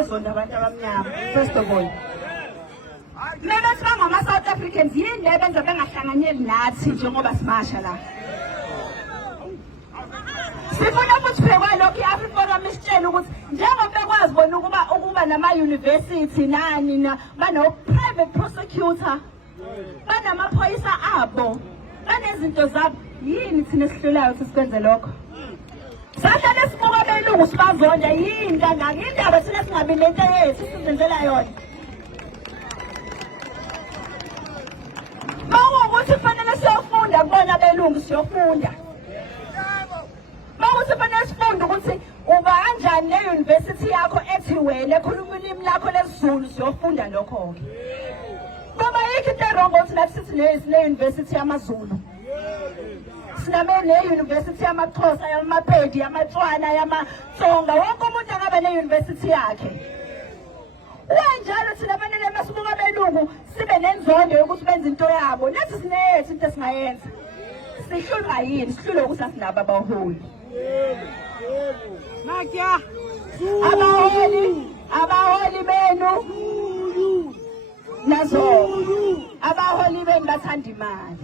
bayezonda abantu abamnyama first of all. Mina sibangama South Africans yini le benza bengahlanganyeli nathi njengoba simasha la. Sifuna ukuthi phekwa lokho iAfriForum isitshela ukuthi njengoba bekwazi bona ukuba nama university nani na bano private prosecutor banamaphoyisa abo banezinto zabo yini thina sihlulayo sisikwenze lokho. Sahlale sibuka belungu sibazonda yini kangaka indaba thina singabi lento yethu sizenzela yona. Mawukuthi fanele siyofunda kubona belungu siyofunda. Mawukuthi fanele sifunde ukuthi uba kanjani ne-university yakho ethi wena ekhuluma ulimi lakho lesizulu siyofunda lokho ke. Ngoba yikho into erongo ukuthi nathi sithi ne-university yamaZulu. Siname ne-university yamaXhosa, yamaPedi, yamaTswana, yamaTsonga, wonke umuntu angabe ne-university yakhe. Wanjalo thina fanele masibuka belungu sibe nenzondo yokuthi benze into yabo. Nathi sinethu into esingayenza. Sihlulwa yini? Sihlulwa ukuthi asinabo abaholi. Makya abaholi benu nazo abaholi benu bathanda imali.